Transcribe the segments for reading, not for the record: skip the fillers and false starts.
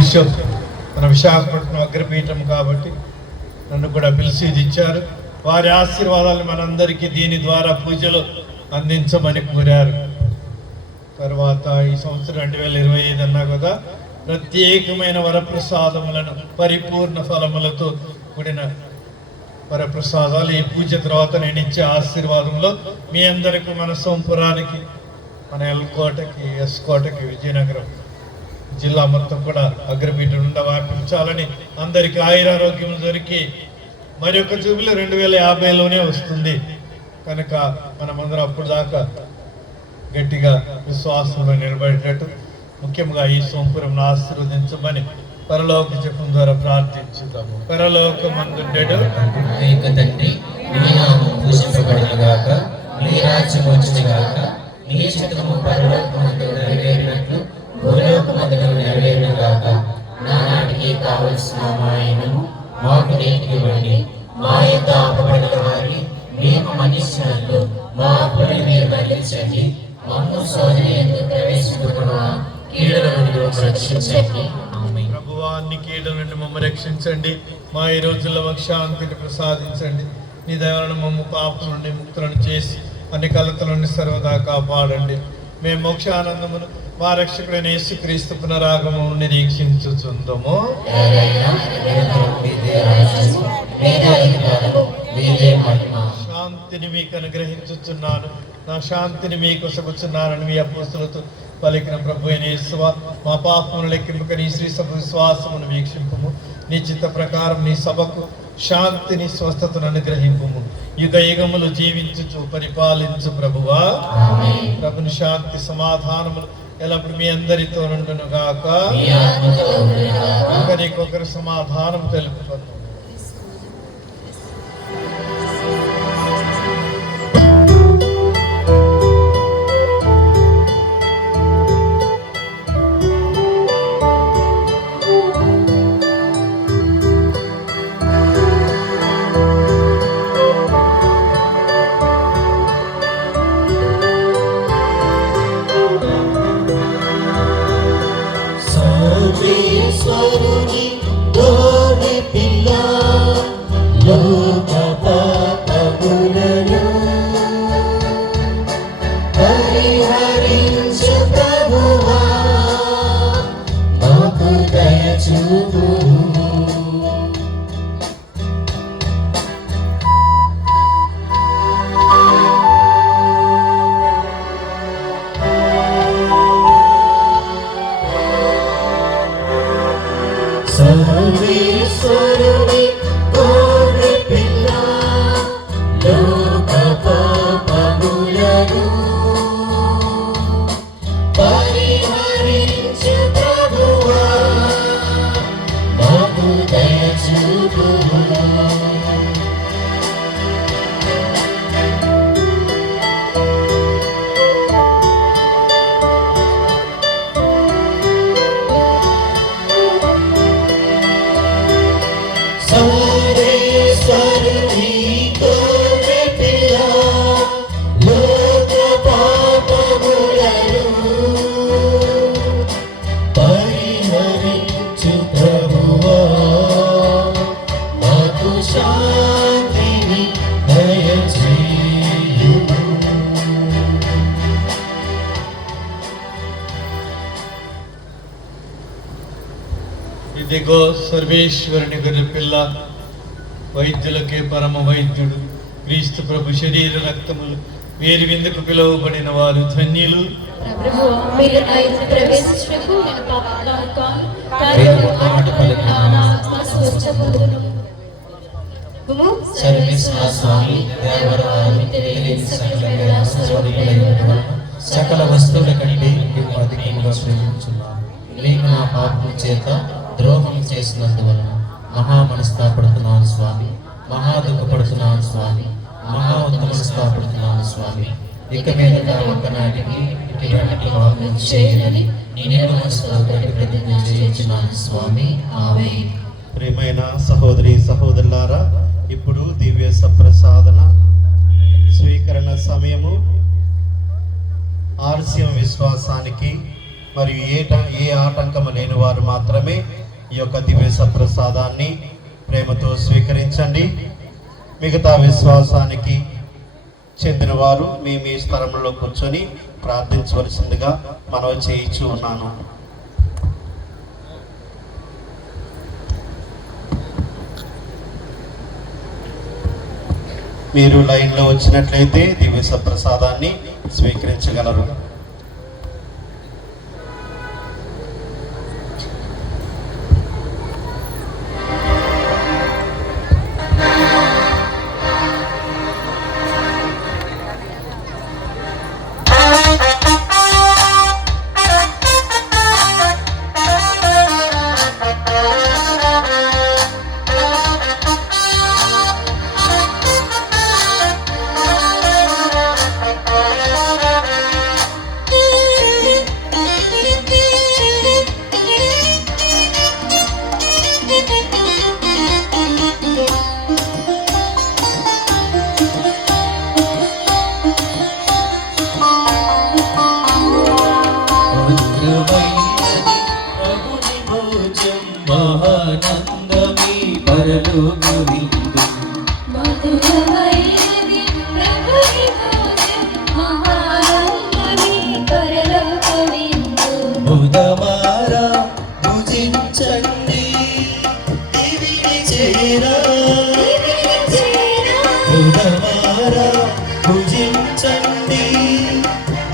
Bishop మన విశాఖపట్నం అగ్రపీఠం కాబట్టి నన్ను కూడా పిలిచి ఇచ్చారు. వారి ఆశీర్వాదాలు మనందరికీ దీని ద్వారా పూజలు అందించమని కోరారు. తర్వాత ఈ సంవత్సరం 2025 అన్నా కదా ప్రత్యేకమైన వరప్రసాదములను పరిపూర్ణ ఫలములతో కూడిన వరప్రసాదాలు ఈ పూజ తర్వాత నేను ఇచ్చే ఆశీర్వాదంలో మీ అందరికీ మన సోంపురానికి, మన ఎల్కోటకి, ఎస్కోటకి, విజయనగరం జిల్లా మొత్తం కూడా అగ్రపీఠ నుండి వ్యాపించాలని, అందరికీ ఆయురారోగ్యం దొరికి మరి ఒక జూబిలీ 2050లోనే వస్తుంది కనుక మనమందరం అప్పుడు దాకా గట్టిగా విశ్వాసంలో నిలబడేటట్టు ముఖ్యంగా ఈ సోంపురంను ఆశీర్వదించమని పరలోక జపం ద్వారా ప్రార్థించుతాము. పరలోకమందుండెడు తండ్రి, నీ నామము పూజింపబడునుగాక, నీ రాజ్యం వచ్చునుగాక, నీ చిత్తము పరలోకమందు నెరవేరినట్లు భూలోకమందును నెరవేరునుగాక. నానాటికి కావలసిన మాయను మాకు నేటికి ఇవ్వండి. మా యొక్క అపబడిన వారిని మేము మన్నించినట్లు మా అప్పులను మీరు మన్నించండి. మమ్ము శోధన యందు ప్రవేశింపకుండా కీడుల నుండి రక్షించండి. ప్రభువా, అన్ని కీడుల నుండి మమ్మల్ని రక్షించండి. మా ఈ రోజుల్లో మాకు శాంతిని ప్రసాదించండి. నీ దయవలన మమ్మ పాపం నుండి ముక్తులను చేసి అన్ని కలతల నుండి సర్వదా కాపాడండి. మేము మోక్షానందమును మా రక్షకుడైన యేసుక్రీస్తు పునరాగమము నిరీక్షించుచుందము. శాంతిని మీకు అనుగ్రహించుచున్నాను, నా శాంతిని మీకు సగుచున్నానని మీ అపోస్తులతో పలికిన ప్రభు అయిన యేసువా, మా పాపమును లెక్కింపక నీ శ్రీ సభ విశ్వాసమును వీక్షింపము. నీ చిత్త ప్రకారం నీ సభకు శాంతిని, స్వస్థతను అనుగ్రహింపము. యుగ యుగములు జీవించుచు పరిపాలించు ప్రభువా. ప్రభుని శాంతి సమాధానములు ఎల్లప్పుడు మీ అందరితో నుండును గాక. ఒకరికొకరు సమాధానం తెలుపుకుందాం. ఇదిగో సర్వేశ్వరుని గొర్రె పిల్ల, వైద్యులకే పరమ వైద్యుడు, క్రీస్తు ప్రభు శరీర రక్తములు వేరు విందుకు పిలువబడిన వారు ధన్యులు. సకల వస్తువుల కంటే అధికంగా ప్రేమించున్నాను. నీకు నా పాపం చేత ద్రోహం చేసినందువలన మహా మనస్తాపడుతున్నాను స్వామి, మహా దుఃఖపడుతున్నాను స్వామి, మహా మనస్తాపడుతున్నాను స్వామి. ఇక మీద ఒకనాటికి ఇటువంటి పాపం చేయనని నేను మనసుతో ప్రతిజ్ఞ చేయించున్నాను స్వామి. ఆమేన్. ప్రియమైన సహోదరి సహోదరులారా, ఇప్పుడు దివ్య సప్రసాదన స్వీకరణ సమయము. ఆర్సిఎం విశ్వాసానికి మరియు ఏ ఆటంకము లేని వారు మాత్రమే ఈ యొక్క దివ్య సప్రసాదాన్ని ప్రేమతో స్వీకరించండి. మిగతా విశ్వాసానికి చెందిన వారు మీ మీ స్థలంలో కూర్చొని ప్రార్థించవలసిందిగా మనవి చేయించు ఉన్నాను. మీరు లైన్లో వచ్చినట్లయితే దివ్య సప్రసాదాన్ని స్వీకరించగలరు. మహానందమీ పరలోక విందు మధురమైనది ప్రభుని భోజనం మహానందమీ పరలోక విందు బుధవారా భుజించండి దివిని చేరా బుధవారా భుజించండి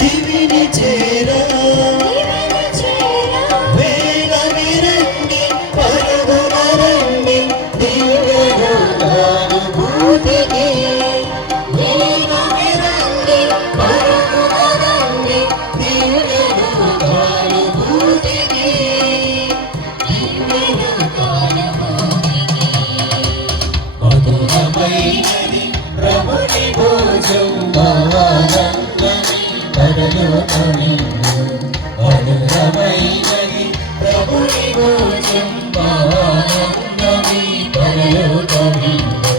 దివిని చేరా ప్రభుని భోజం మహానందమీ పరలోక విందు మధురమైనది ప్రభుని భోజం మహానందమీ పరలోక విందు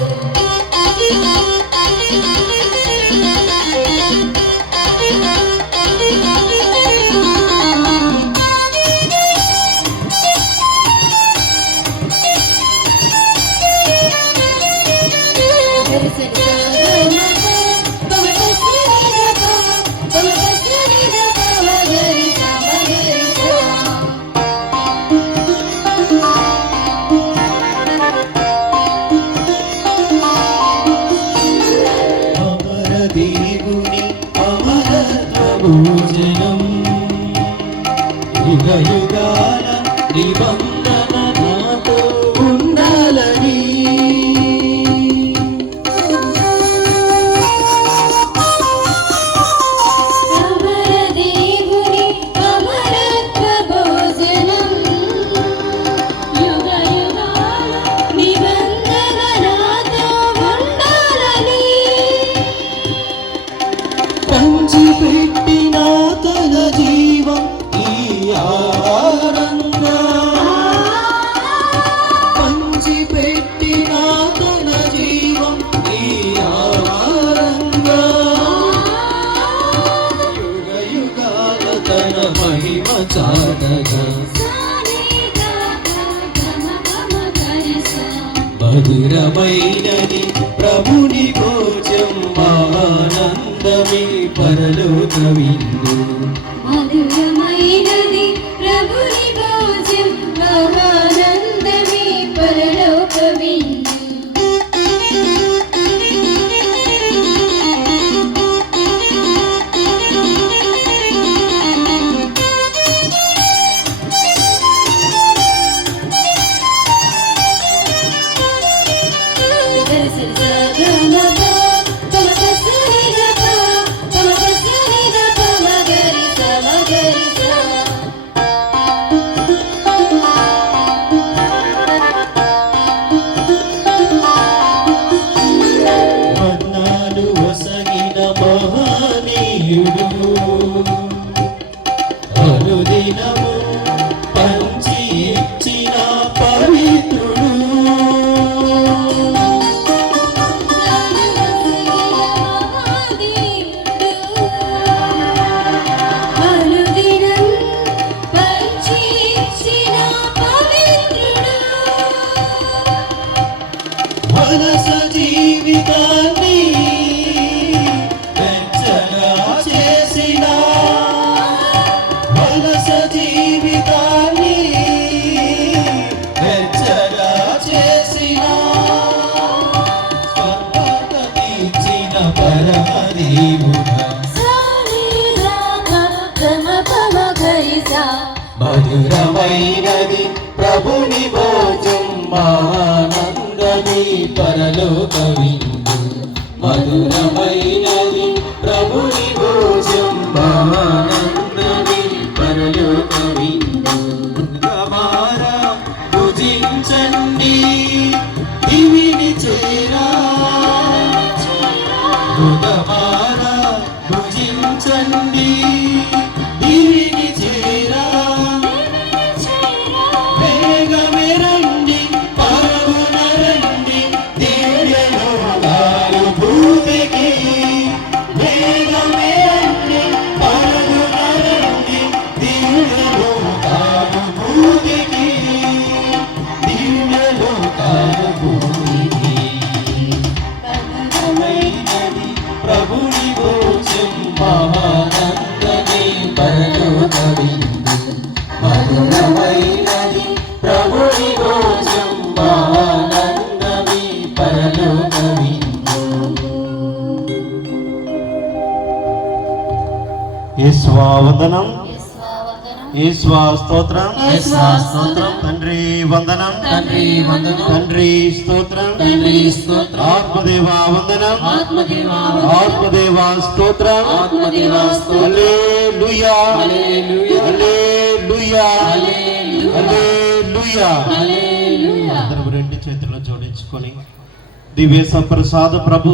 దేవుని అమరత్వ భోజనం యుగ యుగాల నిబంధన నాతో ఉండాలని అమరదేవుని అమరత్వ భోజనం యుగ యుగాల నిబంధన నాతో ఉండాలని పంచిపెట్టిన తన జీవం ఈ ఆహారంగా పంచిపెట్టిన తన జీవం ఈ ఆహారంగా యుగ యుగాల తన మహిమ చాటగా మధురమైనది ప్రభుని భోజం ఆనందమే పరలోక విందు మధురమైనది ప్రభుని భోజం మహానందమే పరలోక విందు సరి సరి సగమప ప్రభుని భోజం మహానందమే పరలోక విందు మధురమైనది ప్రభుని భోజం మహానందమే పరలోక విందు గమారా భుజించండి దివిని చేరా గమారా భుజించండి దివిని చేరా వేగమే రండి పరుగున రండి దివ్యలోకాలు భూమికి వేగమే రండి పరుగున రండి దివ్యలోకాలు భూమికి దివ్యలోకాలు భూమికి పవిత్రమైనది ప్రభుని భోజం మహానందమే పరలోక విందు మధురమైనది ప్రభుని భోజం మహానందమే పరలోక విందు యేసువా వందనం, యేసువా యేసువా స్తోత్రం, యేసువా స్తోత్రం, తండ్రి వందనం, తండ్రి వందనం, తండ్రి స్తోత్రం, తండ్రి స్తోత్రం, ఆత్మదేవా వందనం, ఆత్మదేవా ఆత్మదేవా స్తోత్రం, ఆత్మదేవా స్తోత్రం, హల్లెలూయా, హల్లెలూయా, హల్లెలూయా, హల్లెలూయా, హల్లెలూయా. హల్లెలూయా. అందరూ రెండు చేతుల్లో జోడించుకొని దివ్య సప్రసాద ప్రభు,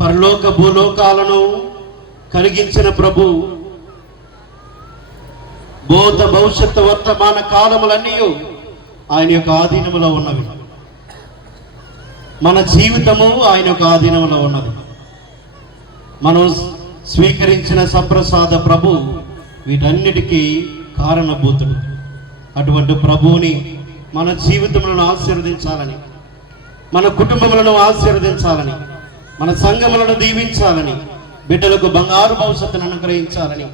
పరలోక భూలోకాలను కలిగించిన ప్రభు, భూత భవిష్యత్తు వర్తమాన కాలములన్నీ ఆయన యొక్క ఆధీనములో ఉన్నవి. మన జీవితము ఆయన యొక్క ఆధీనంలో ఉన్నది. మనం స్వీకరించిన సప్రసాద ప్రభు వీటన్నిటికీ కారణభూతుడు. అటువంటి ప్రభువుని మన జీవితములను ఆశీర్వదించాలని, మన కుటుంబములను ఆశీర్వదించాలని, మన సంఘములను దీవించాలని, బిడ్డలకు బంగారు భవిష్యత్తును అనుగ్రహించాలని,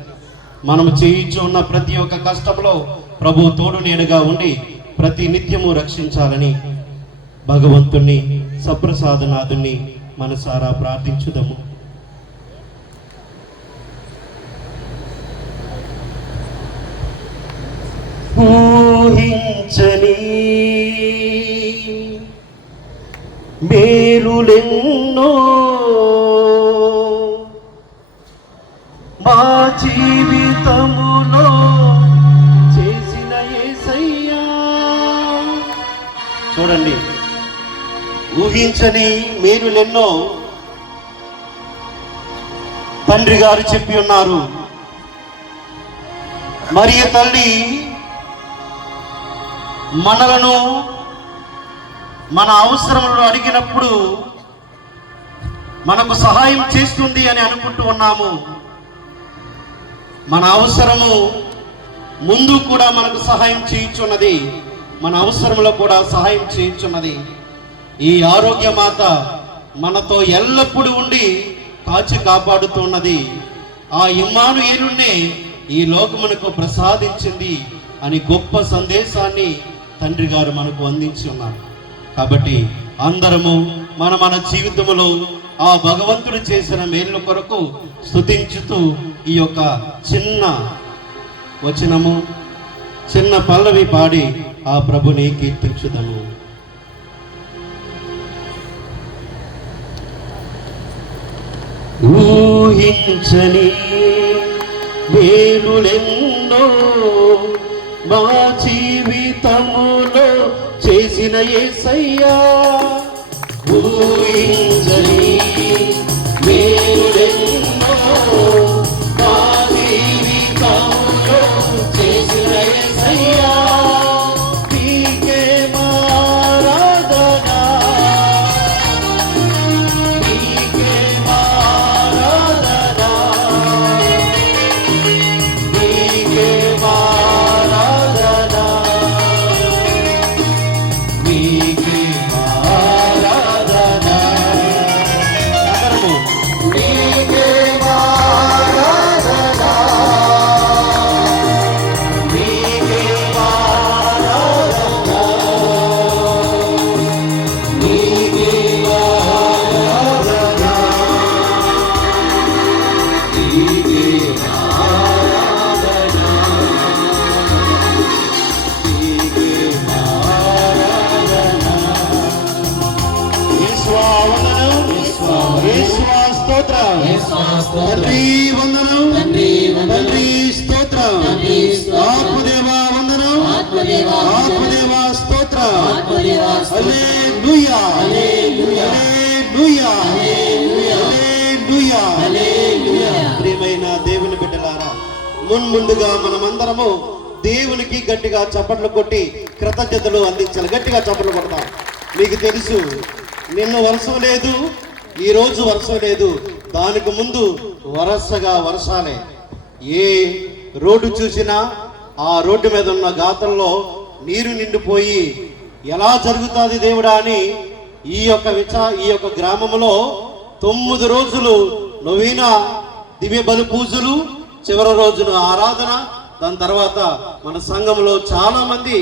మనము చేయించు ఉన్న ప్రతి ఒక్క కష్టంలో ప్రభు తోడు నీడగా ఉండి ప్రతి నిత్యము రక్షించాలని భగవంతుణ్ణి సప్రసాదనాథుణ్ణి మనసారా ప్రార్థించుదాము. ఊహించని మేలులెన్నో మా జీవితములో చేసిన యేసయ్యా. చూడండి, ఊహించని మేలులెన్నో తండ్రి గారు చెప్పి ఉన్నారు. మరియ తల్లి మనలను మన అవసరములను అడిగినప్పుడు మనకు సహాయం చేస్తుంది అని అనుకుంటూ ఉన్నాము. మన అవసరము ముందు కూడా మనకు సహాయం చేయించున్నది, మన అవసరంలో కూడా సహాయం చేయించున్నది. ఈ ఆరోగ్య మాత మనతో ఎల్లప్పుడూ ఉండి కాచి కాపాడుతున్నది. ఆ ఇమ్మానుయేలునే ఈ లోకమునకు ప్రసాదించింది అని గొప్ప సందేశాన్ని తండ్రి గారు మనకు అందించి ఉన్నారు. కాబట్టి అందరము మన జీవితంలో ఆ భగవంతుడు చేసిన మేలు కొరకు స్తుతించుతూ ఈ యొక్క చిన్న వచనము, చిన్న పల్లవి పాడి ఆ ప్రభుని కీర్తించుదము. ఊహించని మేలులెన్నో మా జీవితములో చేసిన యేసయ్యా. ఊహించని మేలులెన్నో మా జీవితములో చేసిన యేసయ్యా. నీకే ఆరాధన, నీకే ఆరాధన, నీకే ఆరాధన, నీకే ఆరాధన. అందరము నీకే ఆరాధన. స్తోత్రం. తండ్రి వందనం, తండ్రి వందనం. తండ్రి స్తోత్రం. తండ్రి స్తోత్రం. ఆత్మదేవా వందనం, ఆత్మదేవా ఆత్మదేవా స్తోత్రం. ఆత్మదేవా స్తోత్రం. హల్లెలూయా, హల్లెలూయా. హల్లెలూయా, హల్లెలూయా. హల్లెలూయా. హల్లెలూయా. ప్రియమైన దేవుని బిడ్డలారా, ముందుగా మనమందరము దేవునికి గట్టిగా చప్పట్లు కొట్టి కృతజ్ఞతలు అందించాలి. గట్టిగా చప్పట్లు కొడతాం. మీకు తెలుసు, నిన్న వర్షం లేదు, ఈ రోజు వర్షం లేదు, దానికి ముందు వరసగా వర్షాలే. ఏ రోడ్డు చూసినా ఆ రోడ్డు మీద ఉన్న గాతంలో నీరు నిండిపోయి ఎలా జరుగుతుంది దేవుడా అని ఈ యొక్క గ్రామంలో 9 రోజులు నవీన దివ్య బలి పూజలు, చివరి రోజున ఆరాధన, దాని తర్వాత మన సంఘంలో చాలా మంది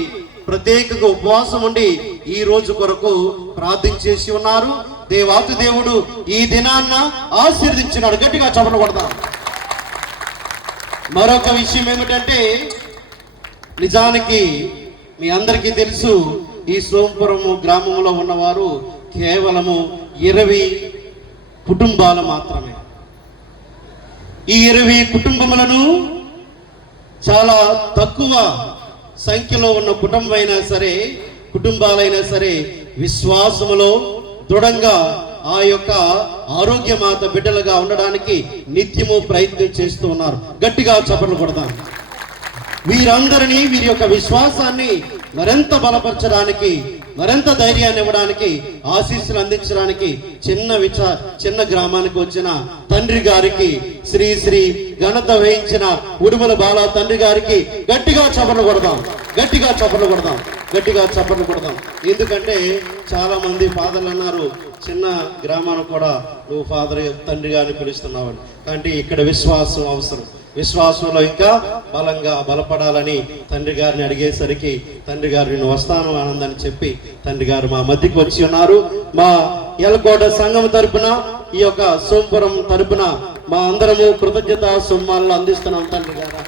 ప్రత్యేకంగా ఉపవాసం ఉండి ఈ రోజు కొరకు ప్రార్థించేసి ఉన్నారు. దేవాతి దేవుడు ఈ దినాన్న ఆశీర్వదించినాడు. గట్టిగా చప్పట్లు కొడతాం. మరొక విషయం ఏమిటంటే, నిజానికి మీ అందరికీ తెలుసు, ఈ సోంపురము గ్రామంలో ఉన్నవారు కేవలము 20 కుటుంబాలు మాత్రమే. ఈ 20 కుటుంబములను చాలా తక్కువ సంఖ్యలో ఉన్న కుటుంబాలైనా సరే విశ్వాసములో దృఢంగా ఆ యొక్క ఆరోగ్యమాత బిడ్డలుగా ఉండడానికి నిత్యము ప్రయత్నం చేస్తూ ఉన్నారు. గట్టిగా చప్పట్లు కొడదాం. వీరందరినీ, వీరి యొక్క విశ్వాసాన్ని మరింత బలపరచడానికి, మరింత ధైర్యాన్ని ఇవ్వడానికి, ఆశీస్సులు అందించడానికి చిన్న గ్రామానికి వచ్చిన తండ్రి గారికి, శ్రీ ఘనత వహించిన ఉడుమల బాల తండ్రి గారికి గట్టిగా చప్పట్లు కొడదాం. గట్టిగా చప్పట్లు కొడదాం. గట్టిగా చప్పట్లు కొడదాం. ఎందుకంటే చాలా మంది ఫాదర్లు అన్నారు, చిన్న గ్రామానికి కూడా నువ్వు ఫాదర్ తండ్రి గారిని పిలుస్తున్నావు. అంటే ఇక్కడ విశ్వాసం అవసరం. విశ్వాసంలో ఇంకా బలపడాలని తండ్రి గారిని అడిగేసరికి తండ్రి గారు నేను వస్తాను ఆనందని చెప్పి తండ్రి గారు మా మధ్యకి వచ్చి ఉన్నారు. మా ఎలకోట సంఘం తరపున, ఈ యొక్క సోంపురం తరపున మా అందరము కృతజ్ఞత సొమ్మాలను అందిస్తున్నాం తండ్రి గారు.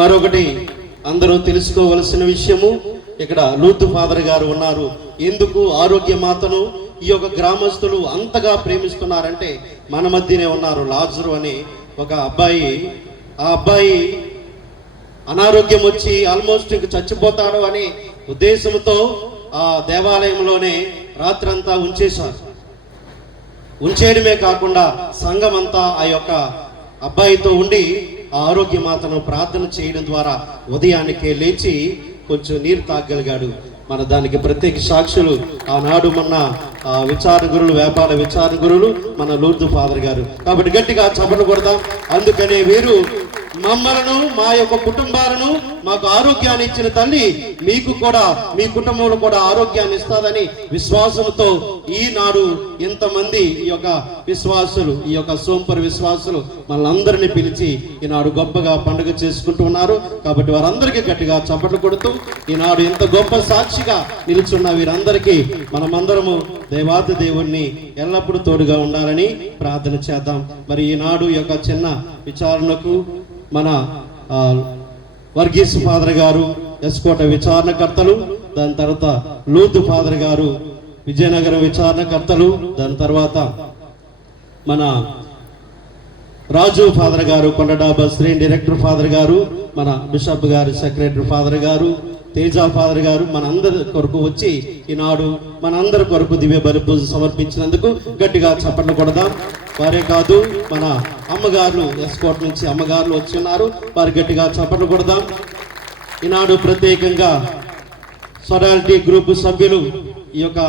మరొకటి అందరూ తెలుసుకోవలసిన విషయము, ఇక్కడ లూతు ఫాదర్ గారు ఉన్నారు. ఎందుకు ఆరోగ్య మాతను ఈ యొక్క గ్రామస్తులు అంతగా ప్రేమిస్తున్నారంటే, మన మధ్యనే ఉన్నారు లాజరు అని ఒక అబ్బాయి. ఆ అబ్బాయి అనారోగ్యం వచ్చి ఆల్మోస్ట్ ఇంక చచ్చిపోతాడు అనే ఉద్దేశంతో ఆ దేవాలయంలోనే రాత్రంతా ఉంచేయడమే కాకుండా సంఘం అంతా ఆ యొక్క అబ్బాయితో ఉండి ఆ ఆరోగ్య మాతను ప్రార్థన చేయడం ద్వారా ఉదయానికే లేచి కొంచెం నీరు తాగలిగాడు. మన దానికి ప్రత్యేక సాక్షులు ఆనాడు మన వ్యాపార విచారణ గురులు మన లూర్దు ఫాదర్ గారు. కాబట్టి గట్టిగా చప్పట్లు కొడదాం. అందుకనే వీరు మమ్మలను, మా యొక్క కుటుంబాలను, మాకు ఆరోగ్యాన్ని ఇచ్చిన తల్లి మీకు కూడా, మీ కుటుంబంలో కూడా ఆరోగ్యాన్ని ఇస్తాదని విశ్వాసంతో ఈనాడు ఇంతమంది ఈ యొక్క విశ్వాసులు, ఈ యొక్క సోంపర్ విశ్వాసులు మనల్ని పిలిచి ఈనాడు గొప్పగా పండుగ చేసుకుంటూ ఉన్నారు. కాబట్టి వారందరికీ గట్టిగా చప్పట్లు కొడుతూ ఈనాడు ఇంత గొప్ప సాక్షిగా నిలుచున్న వీరందరికీ మనమందరము దేవాతి దేవుణ్ణి ఎల్లప్పుడూ తోడుగా ఉండాలని ప్రార్థన చేద్దాం. మరి ఈనాడు ఈ యొక్క చిన్న విచారణకు మన వర్గీస్ ఫాదర్ గారు ఎస్కోట విచారణకర్తలు, దాని తర్వాత లూతు ఫాదర్ గారు విజయనగరం విచారణకర్తలు, దాని తర్వాత మన రాజు ఫాదర్ గారు కొండడాబా శ్రీ డైరెక్టర్ ఫాదర్ గారు, మన బిషప్ గారు సెక్రటరీ ఫాదర్ గారు, తేజ ఫాదర్ గారు మనందరి కొరకు వచ్చి ఈనాడు మనందరి కొరకు దివ్య బలి పూజ సమర్పించినందుకు గట్టిగా చప్పట్లు కొడదాం. వారే కాదు, మన అమ్మగారు ఎస్కోట్ నుంచి అమ్మగారులు వచ్చి ఉన్నారు, వారు గట్టిగా చప్పట్లు కొడదాం. ఈనాడు ప్రత్యేకంగా సొరాలిటీ గ్రూప్ సభ్యులు ఈ యొక్క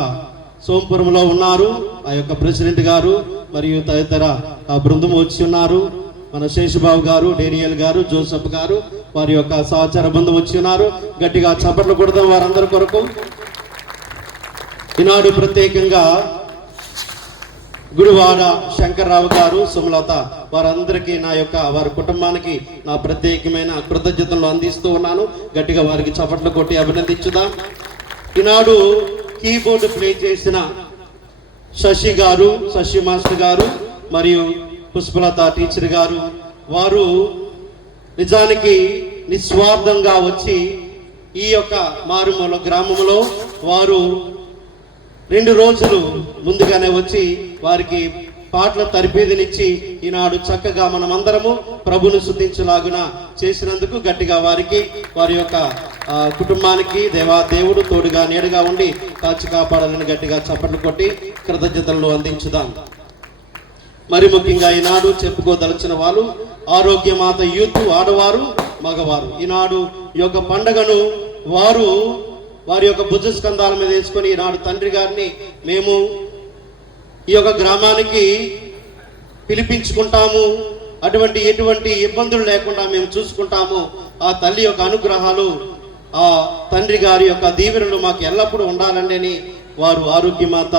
సోంపురంలో ఉన్నారు. ఆ యొక్క ప్రెసిడెంట్ గారు మరియు తదితర బృందం వచ్చి ఉన్నారు. మన శేషబాబు గారు, డేనియల్ గారు, జోసఫ్ గారు, వారి యొక్క సహచార బృందం వచ్చి ఉన్నారు. గట్టిగా చప్పట్లు కొడదాం వారందరి కొరకు. ఈనాడు ప్రత్యేకంగా గుడివాడ శంకర్రావు గారు, సుమలత, వారందరికీ వారి కుటుంబానికి నా ప్రత్యేకమైన కృతజ్ఞతలు అందిస్తూ ఉన్నాను. గట్టిగా వారికి చప్పట్లు కొట్టి అభినందించుదాం. ఈనాడు కీబోర్డు ప్లే చేసిన శశి గారు, శశి మాస్టర్ గారు మరియు పుష్పలత టీచర్ గారు, వారు నిజానికి నిస్వార్థంగా వచ్చి ఈ యొక్క మారుమూల గ్రామంలో వారు 2 రోజులు ముందుగానే వచ్చి వారికి పాటల తరబేదినిచ్చి ఈనాడు చక్కగా మనమందరము ప్రభును స్తుతించలాగున చేసినందుకు గట్టిగా వారికి వారి యొక్క కుటుంబానికి దేవుడు తోడుగా నీడగా ఉండి కాచి కాపాడాలని గట్టిగా చప్పట్లు కొట్టి కృతజ్ఞతలను అందించుదాం. మరి ముఖ్యంగా ఈనాడు చెప్పుకోదలచిన వాళ్ళు ఆరోగ్యమాత యూత్ ఆడవారు మగవారు ఈనాడు ఈ యొక్క పండగను వారి యొక్క భుజస్కంధాల మీద వేసుకొని ఈనాడు తండ్రి గారిని మేము ఈ యొక్క గ్రామానికి పిలిపించుకుంటాము, ఎటువంటి ఇబ్బందులు లేకుండా మేము చూసుకుంటాము. ఆ తల్లి యొక్క అనుగ్రహాలు, ఆ తండ్రి గారి యొక్క దీవెనలు మాకు ఎల్లప్పుడూ ఉండాలండి అని వారు ఆరోగ్యమాత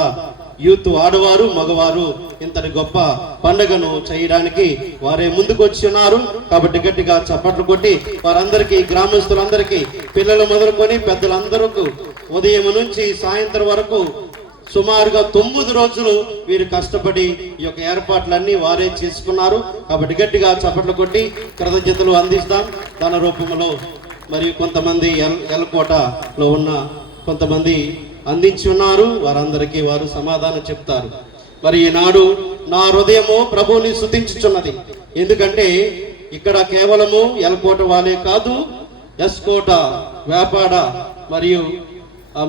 యూత్ ఆడవారు మగవారు ఇంతటి గొప్ప పండుగను చేయడానికి వారే ముందుకు వచ్చి ఉన్నారు. కాబట్టి గట్టిగా చప్పట్లు కొట్టి వారందరికీ, గ్రామస్తులందరికీ, పిల్లలు మొదలుకొని పెద్దలందరికీ ఉదయం నుంచి సాయంత్రం వరకు సుమారుగా 9 రోజులు వీరు కష్టపడి ఈ యొక్క ఏర్పాట్లన్నీ వారే చేసుకున్నారు. కాబట్టి గట్టిగా చప్పట్లు కొట్టి కృతజ్ఞతలు అందిస్తాం. దాని రూపంలో మరి కొంతమంది ఎలకోటలో ఉన్న కొంతమంది అందించి ఉన్నారు. వారందరికీ వారు సమాధానం చెప్తారు. మరి ఈనాడు నా హృదయము ప్రభువుని స్తుతించుచున్నది. ఎందుకంటే ఇక్కడ కేవలము ఎలకోట వాళ్ళే కాదు, ఎస్కోట, వేపాడ మరియు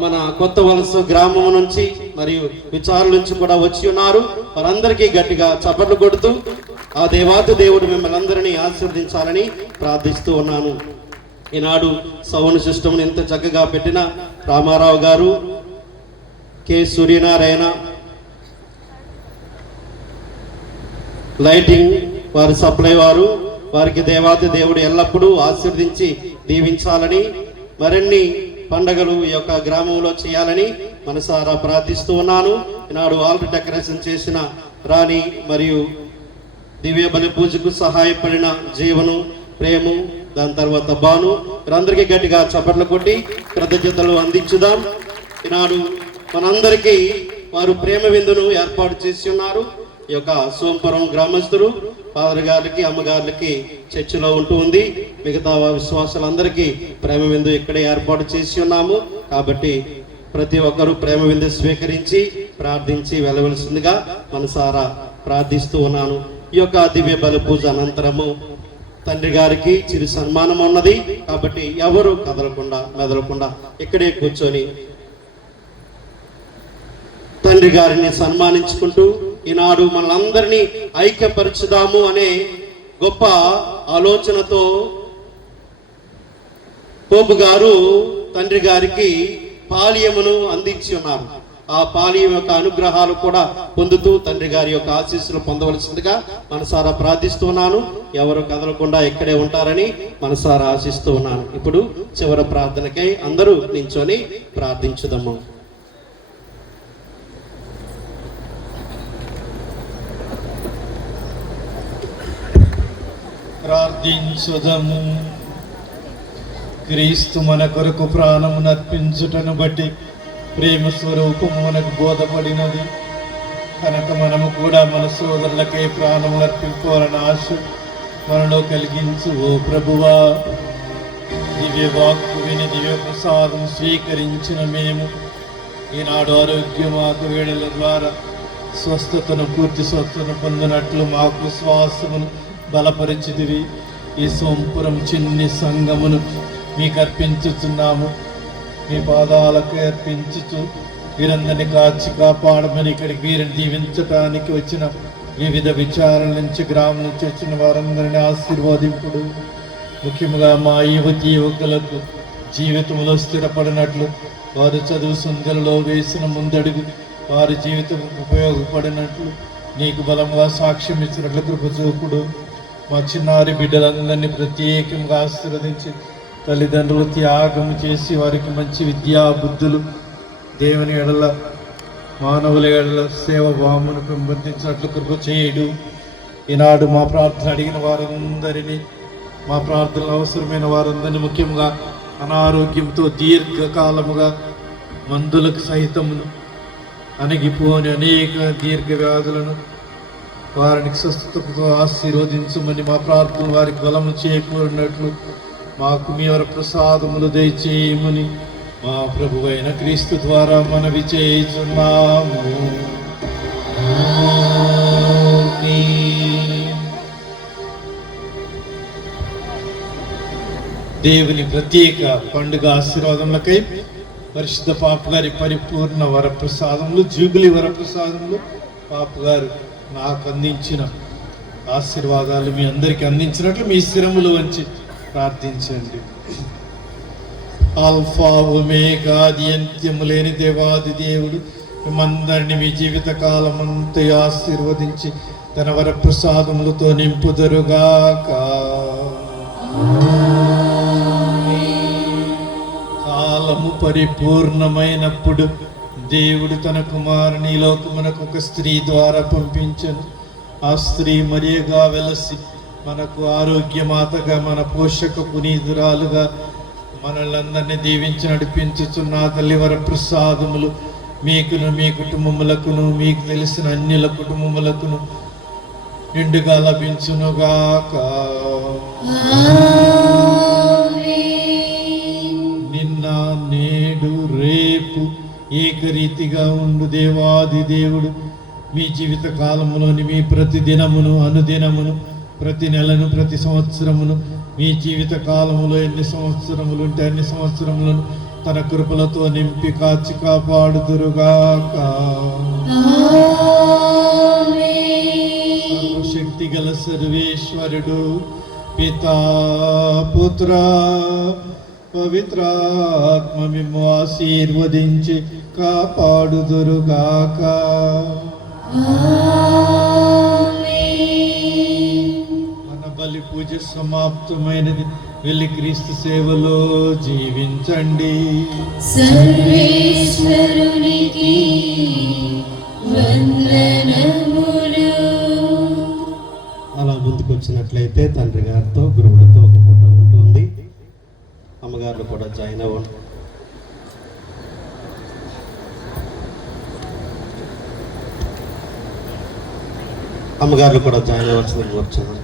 మన కొత్త వలస గ్రామం నుంచి మరియు విచారణ నుంచి కూడా వచ్చి ఉన్నారు. వారందరికీ గట్టిగా చప్పట్లు కొడుతూ ఆ దేవాతి దేవుడు మిమ్మల్ని అందరినీ ఆశీర్వదించాలని ప్రార్థిస్తూ ఉన్నాను. ఈనాడు సౌండ్ సిస్టమ్ని ఎంత చక్కగా పెట్టిన రామారావు గారు, కె సూర్యనారాయణ, లైటింగ్ వారి సప్లై వారికి దేవాతి దేవుడు ఎల్లప్పుడూ ఆశీర్వదించి దీవించాలని, మరిన్ని పండగలు ఈ యొక్క గ్రామంలో చేయాలని మనసారా ప్రార్థిస్తూ ఉన్నాను. ఈనాడు ఆల్టర్ డెకరేషన్ చేసిన రాణి మరియు దివ్య బలి పూజకు సహాయపడిన జీవను, ప్రేము, దాని తర్వాత బాను, వీరందరికీ గట్టిగా చప్పట్లు కొట్టి కృతజ్ఞతలు అందించుదాం. ఈనాడు మనందరికీ వారు ప్రేమ విందును ఏర్పాటు చేసి ఉన్నారు. ఈ యొక్క సోంపురం గ్రామస్తులు ఫాదర్ గారికి, అమ్మగారికి చర్చిలో ఉంటూ ఉంది. మిగతా విశ్వాసాలందరికీ ప్రేమ విందు ఇక్కడే ఏర్పాటు చేసి ఉన్నాము. కాబట్టి ప్రతి ఒక్కరూ ప్రేమ విందు స్వీకరించి ప్రార్థించి వెళ్ళవలసిందిగా మనసారా ప్రార్థిస్తూ ఉన్నాను. ఈ యొక్క దివ్య బలి పూజ అనంతరము తండ్రి గారికి చిరు సన్మానం ఉన్నది. కాబట్టి ఎవరు మెదలకుండా ఇక్కడే కూర్చొని తండ్రి గారిని సన్మానించుకుంటూ ఈనాడు మనందరినీ ఐక్యపరచుదాము అనే గొప్ప ఆలోచనతో పోపు గారు తండ్రి గారికి పాల్యమును అందించి ఉన్నారు. ఆ పాల్యం యొక్క అనుగ్రహాలు కూడా పొందుతూ తండ్రి గారి యొక్క ఆశీస్సులు పొందవలసిందిగా మనసారా ప్రార్థిస్తున్నాను. ఎవరు కదలకుండా ఇక్కడే ఉంటారని మనసారా ఆశిస్తూ ఉన్నాను. ఇప్పుడు చివరి ప్రార్థనకై అందరూ నించొని ప్రార్థించుదాము. ప్రార్థించుదము. క్రీస్తు మన కొరకు ప్రాణము నర్పించుటను బట్టి ప్రేమ స్వరూపము మనకు బోధపడినది కనుక మనము కూడా మన సోదరులకే ప్రాణము నర్పించుకోవాలని ఆశ మనలో కలిగించు. ఓ ప్రభువా, దివ్య వాక్కు విని దివ్య ప్రసాదం స్వీకరించిన మేము ఈనాడు ఆరోగ్యమాత వేళల ద్వారా పూర్తి స్వస్థతను పొందినట్లు మాకు శ్వాసమును బలపరిచితివి. ఈ సోంపురం చిన్ని సంఘమును మీకు అర్పించుతున్నాము. మీ పాదాలకు అర్పించుచు వీరందరినీ కాచి కాపాడమని ఇక్కడికి వీరిని దీవించటానికి వచ్చిన వివిధ విచారణ నుంచి గ్రామం నుంచి వచ్చిన వారందరినీ ఆశీర్వాదింపుడు. ముఖ్యంగా మా యువకులకు జీవితంలో స్థిరపడినట్లు, వారు చదువు సంధ్యలలో వేసిన ముందడుగు వారి జీవితం ఉపయోగపడినట్లు, నీకు బలంగా సాక్ష్యం ఇచ్చినట్లు కృప చూపుడు. మా చిన్నారి బిడ్డలందరినీ ప్రత్యేకంగా ఆశీర్వదించి తల్లిదండ్రులు త్యాగం చేసి వారికి మంచి విద్యా బుద్ధులు, దేవుని ఎడల మానవుల ఎడల సేవ భావమును పెంపొందించినట్లు కృప చేయుడు. ఈనాడు మా ప్రార్థన అడిగిన వారందరినీ, మా ప్రార్థనలు అవసరమైన వారందరినీ, ముఖ్యంగా అనారోగ్యంతో దీర్ఘకాలముగా మందులకు సహితమును అణిగిపోని అనేక దీర్ఘ వ్యాధులను వారిని స్వస్థతతో ఆశీర్వదించమని మా ప్రార్థన వారికి బలము చేకూరినట్లు మాకు మీ వర ప్రసాదములు దయచేయమని మా ప్రభువైన క్రీస్తు ద్వారా మనవి చేయుచున్నాము. దేవుని ప్రత్యేక పండుగ ఆశీర్వాదములకై పరిశుద్ధ పాప గారి పరిపూర్ణ వరప్రసాదములు, జూబిలీ వరప్రసాదములు, పాప గారు నాకు అందించిన ఆశీర్వాదాలు మీ అందరికీ అందించినట్లు మీ శిరములు వంచి ప్రార్థించండి. ఆల్ఫా ఒమేగా ఆది అంత్యము లేని దేవాది దేవుడు మిమ్మందరిని మీ జీవిత కాలమంతా ఆశీర్వదించి తన వరప్రసాదములతో నింపుదరుగాక. కాలము పరిపూర్ణమైనప్పుడు దేవుడు తన కుమారుని లోకమునకు ఒక స్త్రీ ద్వారా పంపించను. ఆ స్త్రీ మరియగా వెలసి మనకు ఆరోగ్యమాతగా, మన పోషక పునీతురాలుగా మనల్ని దీవించి నడిపించుచున్న తల్లి వరప్రసాదములు మీకును, మీ కుటుంబములకును, మీకు తెలిసిన అన్యుల కుటుంబములకును నిండుగా లభించునుగాక. నిన్న, నేడు, రేపు ఏకరీతిగా ఉండు దేవాది దేవుడు మీ జీవిత కాలంలోని మీ ప్రతి దినమును, అనుదినమును, ప్రతి నెలను, ప్రతి సంవత్సరమును, మీ జీవిత కాలములో ఎన్ని సంవత్సరములు ఉంటే అన్ని సంవత్సరములను తన కృపలతో నింపి కాచి కాపాడుదురుగాక. సర్వశక్తి గల సర్వేశ్వరుడు పితా, పుత్ర, పవిత్రాత్మ మిమ్ము ఆశీర్వదించి కాపాడుదురుగాక. మన బలి పూజ సమాప్తమైనది. వెళ్ళి క్రీస్తు సేవలో జీవించండి. సర్వేశ్వరునికి వందనములు. అలా ముందుకు వచ్చినట్లయితే తండ్రి గారితో, గురువులతో ఒక ఫోటో ఉంటుంది. అమ్మగారు కూడా జాయిన్ అవ్వండి. అమ్మగారు కూడా జాయిన్ అవ్వాల్సిందని వచ్చాను.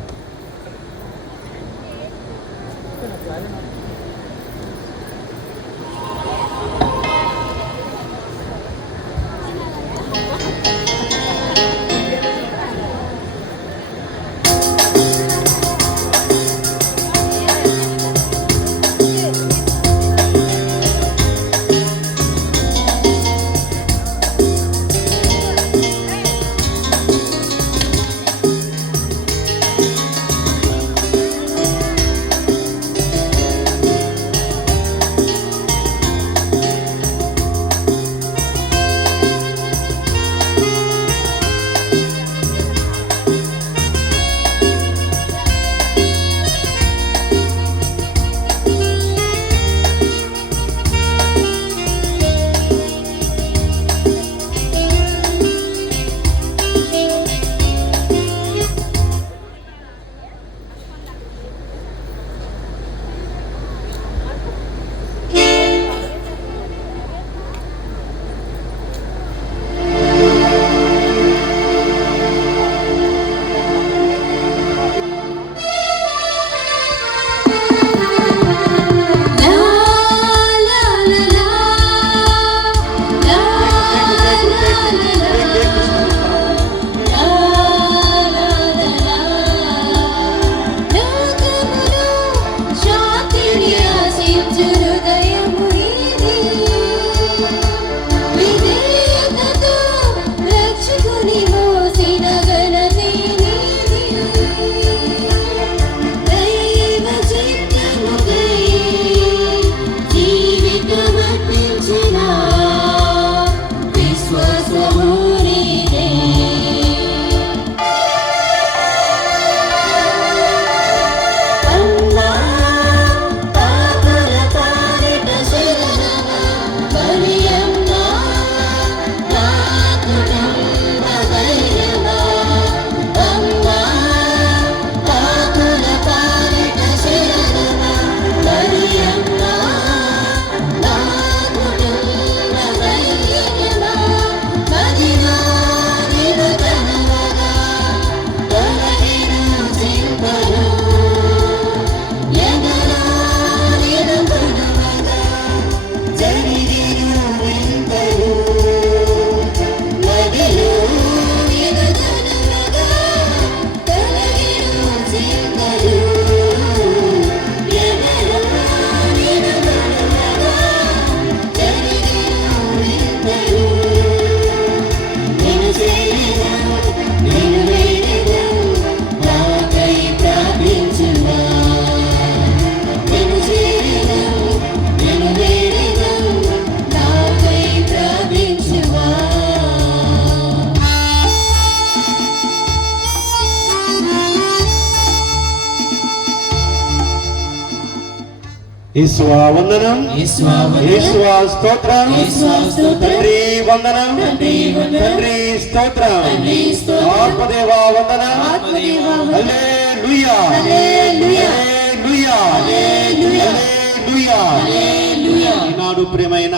యేసువా వందనం, యేసువా వందనం, యేసువా స్తోత్రం, యేసువా స్తోత్రం, తండ్రి వందనం, తండ్రి వందనం, తండ్రి స్తోత్రం, తండ్రి స్తోత్రం, ఆత్మదేవా వందనం, ఆత్మదేవా వందనం, హల్లెలూయా, హల్లెలూయా, హల్లెలూయా, హల్లెలూయా, హల్లెలూయా. హల్లెలూయా. ఈనాడు ప్రియమైన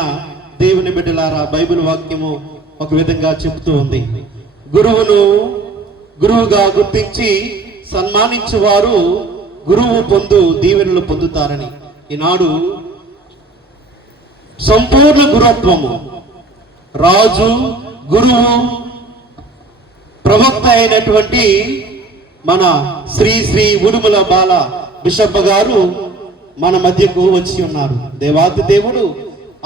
దేవుని బిడ్డలారా, బైబిల్ వాక్యము ఒక విధంగా చెబుతూ ఉంది, గురువును గురువుగా గుర్తించి సన్మానించువారు గురువు దీవెనలు పొందుతారని. ఈనాడు సంపూర్ణ గురుత్వము, రాజు, గురువు, ప్రవక్త అయినటువంటి మన శ్రీ శ్రీ ఉడుమల బాల బిషప్ గారు మన మధ్యకు వచ్చి ఉన్నారు. దేవాతి దేవుడు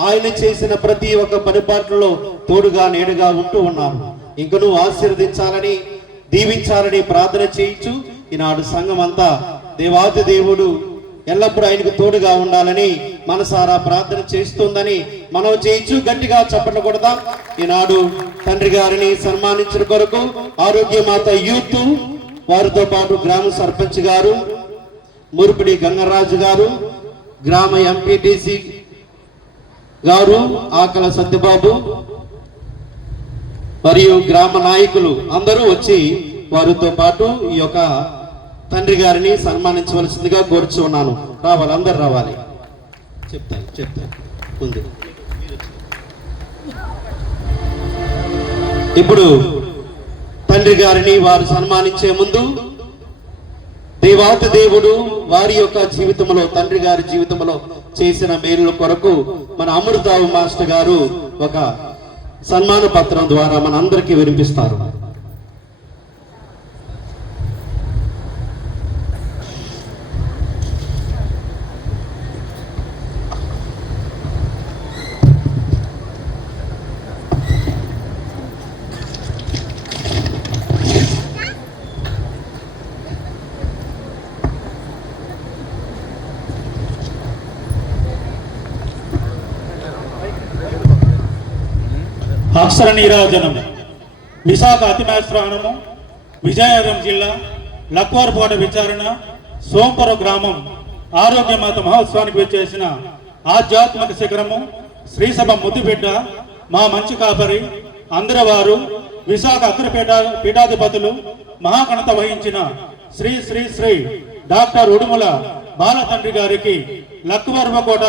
ఆయన చేసిన ప్రతి ఒక్క పరిపాట్లలో తోడుగా నేడుగా ఉంటూ ఉన్నారు. ఇంకను ఆశీర్వదించాలని, దీవించాలని ప్రార్థన చేయించు. ఈనాడు సంఘం అంతా దేవాతి దేవుడు ఎల్లప్పుడూ ఆయనకు తోడుగా ఉండాలని మనసారా ప్రార్థన చేస్తుందని మనం చేయించు. గట్టిగా చప్పట్లు కొడదాం. ఈనాడు తండ్రి గారిని సన్మానించిన కొరకు ఆరోగ్యమాత యూత్ వారితో పాటు గ్రామ సర్పంచ్ గారు, మురిపిడి గంగరాజు గారు, గ్రామ ఎంపీటీసీ గారు ఆకల సత్యబాబు మరియు గ్రామ నాయకులు అందరూ వచ్చి వారితో పాటు ఈ యొక్క తండ్రి గారిని సన్మానించవలసిందిగా కోరుచు ఉన్నాను. రావాలి, అందరు రావాలి. చెప్తాను ముందు. ఇప్పుడు తండ్రి గారిని వారు సన్మానించే ముందు దేవాతి దేవుడు వారి యొక్క జీవితంలో, తండ్రి గారి జీవితంలో చేసిన మేలుల కొరకు మన అమృతావు మాస్టర్ గారు ఒక సన్మాన పత్రం ద్వారా మన అందరికీ వినిపిస్తారు. అక్షర నీరాజనం విశాఖ అతిమేశ్రాణము విజయనగరం జిల్లా లక్వారపాట విచారణ సోంపురం గ్రామం ఆరోగ్యమాత మహోత్సవానికి వచ్చేసిన ఆధ్యాత్మిక శిఖరము శ్రీసభ ముద్దుబిడ్డ మా మంచి కాపరి అందరవారు విశాఖ అగ్రపీఠ పీఠాధిపతులు మహాగణత వహించిన శ్రీ శ్రీ శ్రీ డాక్టర్ ఉడుమల బాల తండ్రి గారికి లక్వారపాట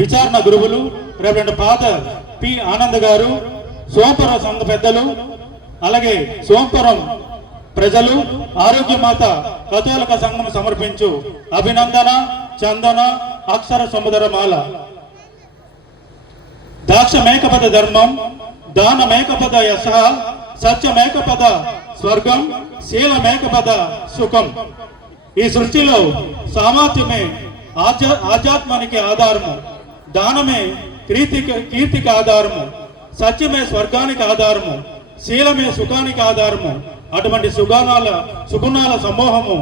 విచారణ గురువులు రెవరెండ్ ఫాదర్ పి ఆనంద్ గారు, సోంపురం సంఘ పెద్దలు, అలాగే సోంపురం ప్రజలు, ఆరోగ్యమాత కథోలిక సంఘం సమర్పించు అభినందన చందన అక్షర సముద్రమాల. దాక్ష మేకపద ధర్మం, దాన మేకపద యశ, సత్య మేకపద స్వర్గం, శీల మేకపద సుఖం. ఈ సృష్టిలో సామర్థ్యమే ఆధ్యాత్మానికి ఆధారము, దానమే కీర్తికి ఆధారము, సత్యమే స్వర్గానికి ఆధారము, శీలమే సుఖానికి ఆధారము. అటువంటి సుగుణాల సమూహము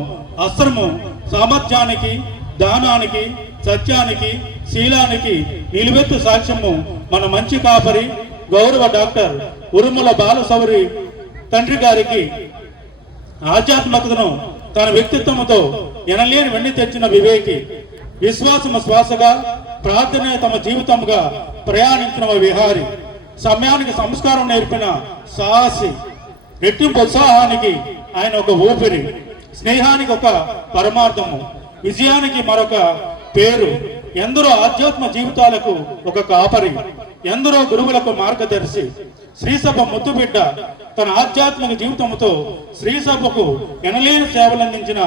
అస్త్రము సామర్థ్యానికి, దానానికి, సత్యానికి, శీలానికి నిలువెత్తు సాక్ష్యము మన మంచి కాపరి గౌరవ డాక్టర్ ఉడుమల బాలసౌరి తండ్రి గారికి. ఆధ్యాత్మికతను తన వ్యక్తిత్వంతో ఎనలేని వెండి తెచ్చిన వివేకి, విశ్వాసము శ్వాసగా, ప్రార్థనే తమ జీవితంగా ప్రయాణించిన విహారి, సమయానికి సంస్కారం నేర్పిన సాహసి, రెట్టింపు ఉత్సాహానికి ఆయన ఒక ఊపిరి, స్నేహానికి ఒక పరమార్థము, విజయానికి మరొక పేరు, ఎందరో ఆధ్యాత్మ జీవితాలకు ఒక కాపరి, ఎందరో గురువులకు మార్గదర్శి, శ్రీసభ ముద్దుబిడ్డ. తన ఆధ్యాత్మిక జీవితంతో శ్రీసభకు ఎనలేని సేవలందించిన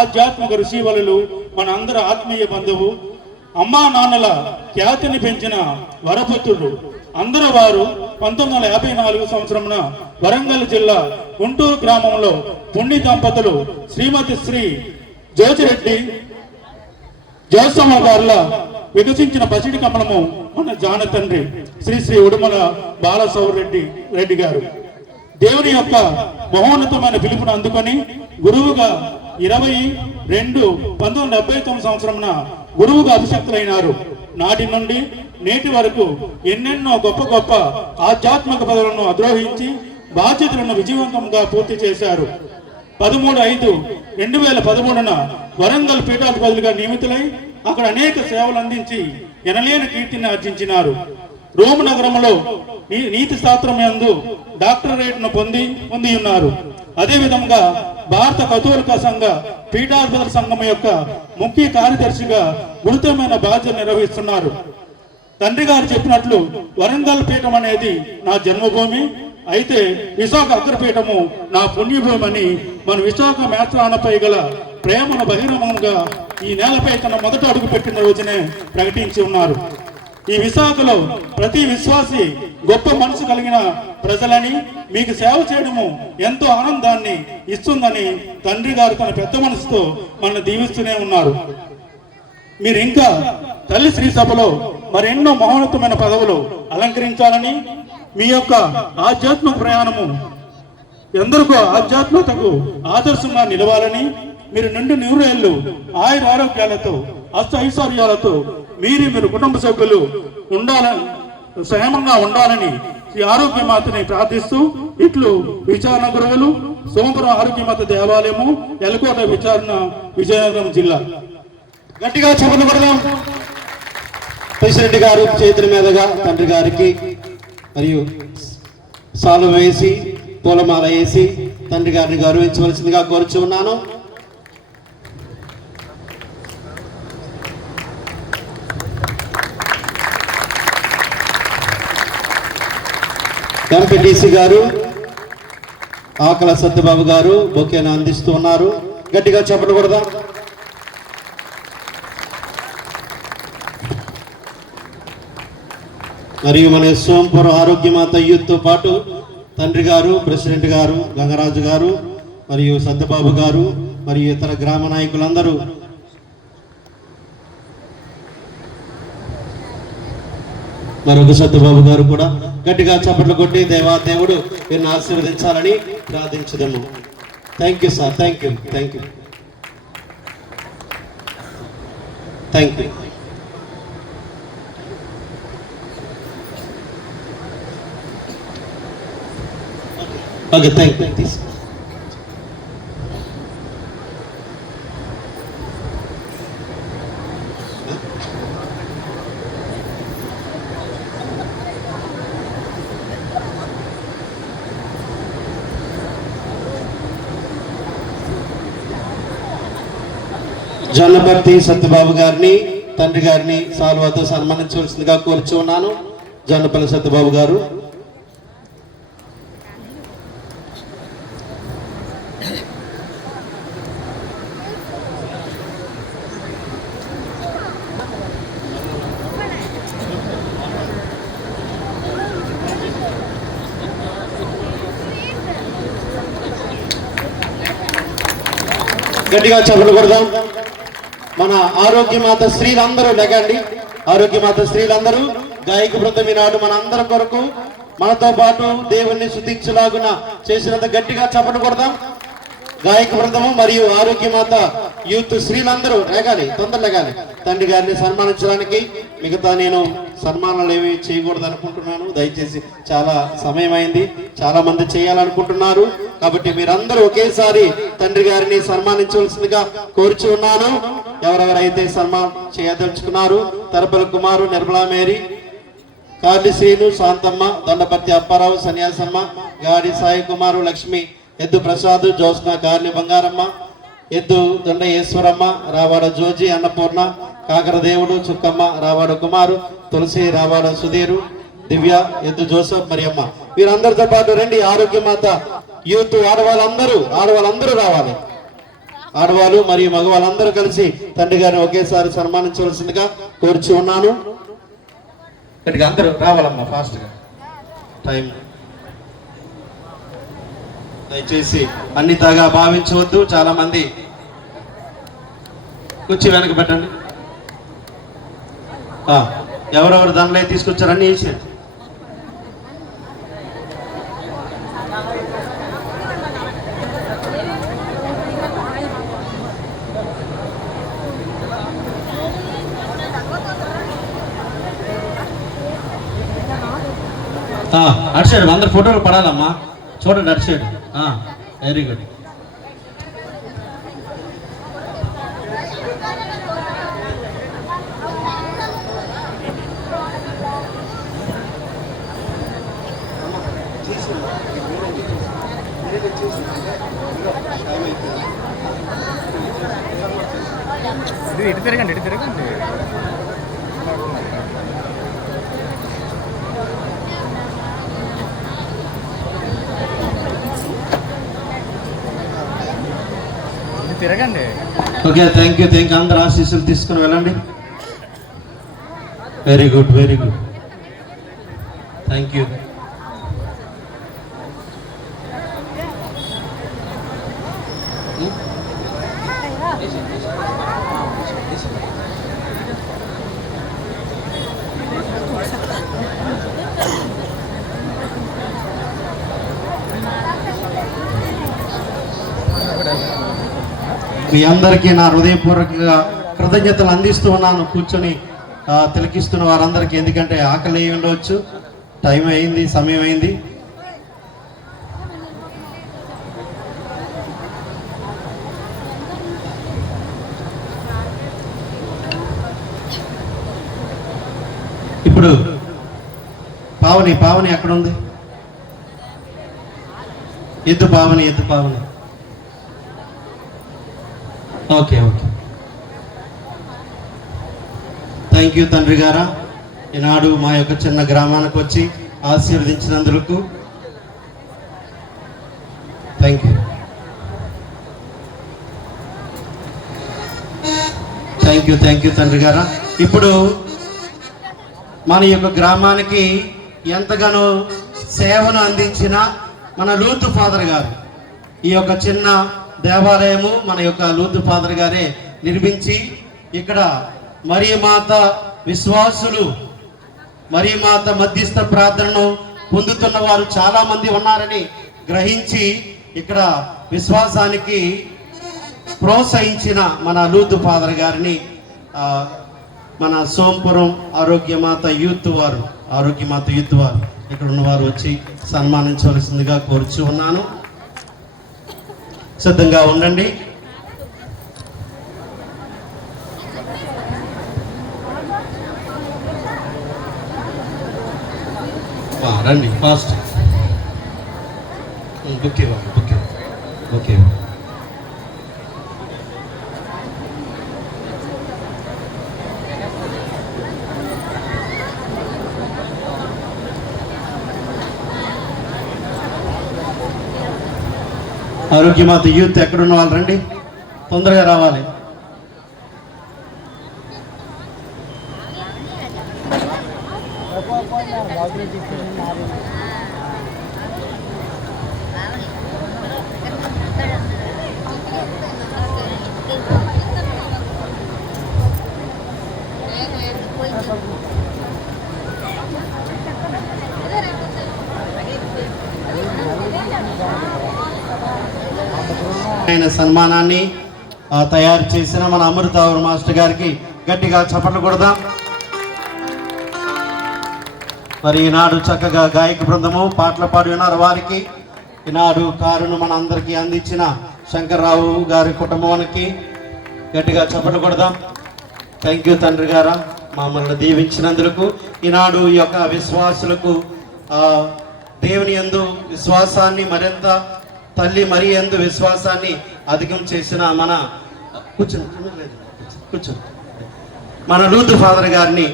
ఆధ్యాత్మిక ఋషివలులు, మన అందరి ఆత్మీయ బంధువు, అమ్మా నాన్నల ఖ్యాతిని పెంచిన వరపుత్రుడు. అందరూ వారు 1954 సంవత్సరమున వరంగల్ జిల్లా గుంటూరు గ్రామంలో పుణ్య దంపతులు శ్రీమతి శ్రీ జోజిరెడ్డి జోసమ్మ గారుల వికసించిన పసిడి కమలము మన జాన తండ్రి శ్రీ శ్రీ ఉడుమల బాలసౌరెడ్డి గారు. దేవుని యొక్క మహోన్నతమైన పిలుపును అందుకొని గురువుగా 20/2/1979 సంవత్సరమున గురువుగా అభిషక్తులైనారు. నాటి నుండి నేటి వరకు ఎన్నెన్నో గొప్ప ఆధ్యాత్మిక పదవులను అధిరోహించి బాధ్యతలను విజయవంతంగా పూర్తి చేశారు. 13/5/2013 వరంగల్ పీఠాధిపతులుగా నియమితులై అక్కడ అనేక సేవలు అందించి ఎనలేని కీర్తిని ఆర్జించినారు. రోమ్ నగరంలో నీతి శాస్త్రం యందు డాక్టరేట్ను పొంది ఉన్నారు. అదే విధంగా భారత కథోలిక సంఘ పీఠాధిపతుల సంఘం యొక్క ముఖ్య కార్యదర్శిగా గురుతరమైన బాధ్యత నిర్వహిస్తున్నారు. తండ్రి గారు చెప్పినట్లు వరంగల్ పీఠం అనేది నా జన్మభూమి, అయితే విశాఖ అగ్రపీఠము నా పుణ్యభూమి అని మన విశాఖ మేత్రానపై గల ప్రేమను బహిరంగంగా ఈ నేలపై తన మొదట అడుగు పెట్టిన రోజునే ప్రకటించి ఉన్నారు. ఈ విశాఖలో ప్రతి విశ్వాసి గొప్ప మనసు కలిగిన ప్రజలని మీకు సేవ చేయడము ఎంతో ఆనందాన్ని ఇస్తుందని తండ్రి గారు తన పెద్ద మనసుతో మనల్ని దీవిస్తూనే ఉన్నారు. మీరు ఇంకా తల్లి శ్రీ సభలో మరెన్నో మహోన్నతమైన పదవులు అలంకరించాలని, మీ యొక్క ఆధ్యాత్మిక ప్రయాణము ఎందరికో ఆధ్యాత్మికతకు ఆదర్శంగా నిలవాలని, మీరు నిండు నూరేళ్లు ఆయుర ఆరోగ్యాలతో ఐశ్వర్యాలతో మీరు కుటుంబ సభ్యులు క్షేమంగా ఉండాలని ఈ ఆరోగ్యమాతని ప్రార్థిస్తూ ఇట్లు విచారణ గురువులు సోమపురం ఆరోగ్యమాత దేవాలయము, ఎలకోట విచారణ, విజయనగరం జిల్లా. గట్టిగా చెప్పండి పడదాం. ప్రెసిడెంట్ గారు చేతుల మీదుగా తండ్రి గారికి మరియు సాలు వేసి పూలమాల వేసి తండ్రి గారిని గౌరవించవలసిందిగా కోరుచు ఉన్నాను. ఎంపీటీసీ గారు ఆకల సత్యబాబు గారు బొకేను అందిస్తూ ఉన్నారు. గట్టిగా చెప్పండి పడదాం. మరియు మన సోంపురం ఆరోగ్యమాత యూత్తో పాటు తండ్రి గారు, ప్రెసిడెంట్ గారు, గంగరాజు గారు మరియు సత్యబాబు గారు మరియు ఇతర గ్రామ నాయకులందరూ మరొక సత్యబాబు గారు కూడా గట్టిగా చప్పట్లు కొట్టి దేవాదేవుడు వీరిని ఆశీర్వదించాలని ప్రార్థించుదాము. Thank you sir. Thank you. Thank you. Thank you. Okay, thank you. తీసుకో. జొన్నపర్తి సత్యబాబు గారిని తండ్రి గారిని సాల్వాతో సన్మానించవలసిందిగా కోరుచు ఉన్నాను. జొన్నపల్లి సత్యబాబు గారు. గట్టిగా చప్పట్లు కొడదాం. మన ఆరోగ్యమాత స్త్రీలందరూ లెగండి. ఆరోగ్యమాత స్త్రీలందరూ గాయక బృందం ఈనాడు మన అందరి కొరకు మనతో పాటు దేవుణ్ణి స్తుతించలాగున చేసినంత గట్టిగా చప్పట్లు కొడదాం. గాయక బృందము మరియు ఆరోగ్యమాత యూత్ స్త్రీలందరూ లెగాలి, తొందర లెగాలి. తండ్రి గారిని సన్మానించడానికి. మిగతా నేను సన్మానాలు ఏవి చేయకూడదు అనుకుంటున్నాను. దయచేసి చాలా సమయం అయింది, చాలా మంది చేయాలనుకుంటున్నారు. కాబట్టి మీరందరూ ఒకేసారి తండ్రి గారిని సన్మానించవలసిందిగా కోరుచు ఉన్నాను. ఎవరెవరైతే సన్మానం చేయదలుచుకున్నారు, తరపుల కుమారు, నిర్మలా మేరీ, కార్లి శ్రీను, శాంతమ్మ, దొండపర్తి అప్పారావు, సన్యాసమ్మ, గాడి సాయి కుమారు, లక్ష్మి, ఎద్దు ప్రసాద్, జ్యోత్స్న, కార్లి బంగారమ్మ, ఎద్దు దొండ ఈశ్వరమ్మ, రావాడ జోజి, అన్నపూర్ణ, కాకరదేవుడు, చుక్కమ్మ, రావాడ కుమారు, తులసి, రావాడ సుధీరు, దివ్య, ఎద్దు జోసఫ్, మరియమ్మ, వీరందరితో పాటు రండి. ఆరోగ్యమాత యూత్ ఆడవాళ్ళందరూ రావాలి. ఆడవాళ్ళు మరియు మగవాళ్ళందరూ కలిసి తండ్రి గారిని ఒకేసారి సన్మానించవలసిందిగా కోరుచు ఉన్నాను. అందరూ రావాలమ్మా, ఫాస్ట్గా టైం. దయచేసి అన్నితాగా భావించవద్దు. చాలా మంది కూర్చి వెనక పెట్టండి. ఎవరెవరు దానిలో తీసుకొచ్చారని వేసారు. అటు సైడ్ అందరు ఫోటోలు పడాలమ్మా, చూడండి అటు సైడ్. Very good. ఇటు తిరగండి తిరగండి. ఓకే, థ్యాంక్ యూ అందరు ఆశీస్సులు తీసుకుని వెళ్ళండి. Very good thank you. మీ అందరికీ నా హృదయపూర్వక కృతజ్ఞతలు అందిస్తూ ఉన్నాను. కూర్చొని తిలకిస్తున్న వారందరికీ, ఎందుకంటే ఆకలి అయి ఉండవచ్చు, టైం అయింది, సమయం అయింది. ఇప్పుడు పావని ఎక్కడ ఉంది? ఎద్దు పావని ఓకే థ్యాంక్ యూ తండ్రి గారా, ఈనాడు మా యొక్క చిన్న గ్రామానికి వచ్చి ఆశీర్వదించినందుకు థ్యాంక్ యూ తండ్రి గారా. ఇప్పుడు మన యొక్క గ్రామానికి ఎంతగానో సేవను అందించిన మన లూతు ఫాదర్ గారు, ఈ యొక్క చిన్న దేవాలయము మన యొక్క లూతు ఫాదర్ గారే నిర్మించి, ఇక్కడ మరియమాత విశ్వాసులు, మరియమాత మధ్యస్థ ప్రార్థనను పొందుతున్న వారు చాలా మంది ఉన్నారని గ్రహించి ఇక్కడ విశ్వాసానికి ప్రోత్సహించిన మన లూతు ఫాదర్ గారిని మన సోంపురం ఆరోగ్యమాత యూత్ వారు ఇక్కడ ఉన్నవారు వచ్చి సన్మానించవలసిందిగా కోరుచు ఉన్నాను. సిద్ధంగా ఉండండి. రండి ఫాస్ట్. ఓకే ఆరోగ్యమాత యూత్ ఎక్కడున్న వాళ్ళు రండి, తొందరగా రావాలి. ఆయన సన్మానాన్ని తయారు చేసిన మన అమృతావర్ మాస్టర్ గారికి గట్టిగా చప్పట్లు కొడదాం. మరి ఈనాడు చక్కగా గాయక బృందము పాటలు పాడి ఉన్నారు. వారికి ఈనాడు కారును మన అందరికీ అందించిన శంకర్రావు గారి కుటుంబానికి గట్టిగా చప్పట్లు కొడదాం. థ్యాంక్ యూ తండ్రి గారా, మమ్మల్ని దీవించినందుకు. ఈనాడు ఈ యొక్క విశ్వాసులకు దేవుని యందు విశ్వాసాన్ని మరింత, తల్లి మరి యందు విశ్వాసాన్ని అధికం చేసిన మన మన లూతు ఫాదర్ గారిని